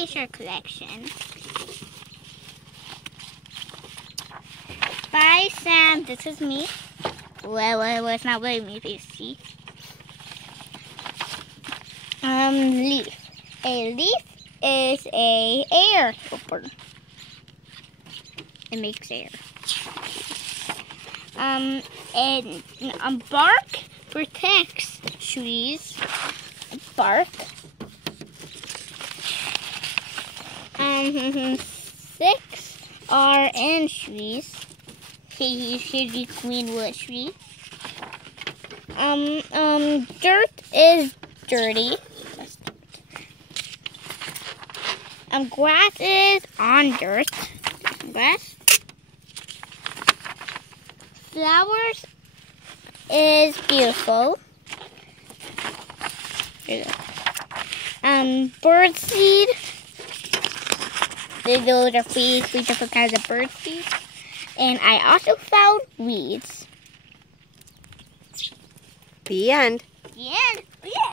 T-shirt collection by Sam. This is me. Well, it's not really me, but see. Leaf. A leaf is a air helper. It makes air. And bark protects trees. Bark. 6 are in trees. Here's the greenwood tree. Dirt is dirty. Grass is on dirt. Grass. Flowers is beautiful. Bird seed. Those are 3 different kinds of bird seed. And I also found weeds. The end. The end. Yeah.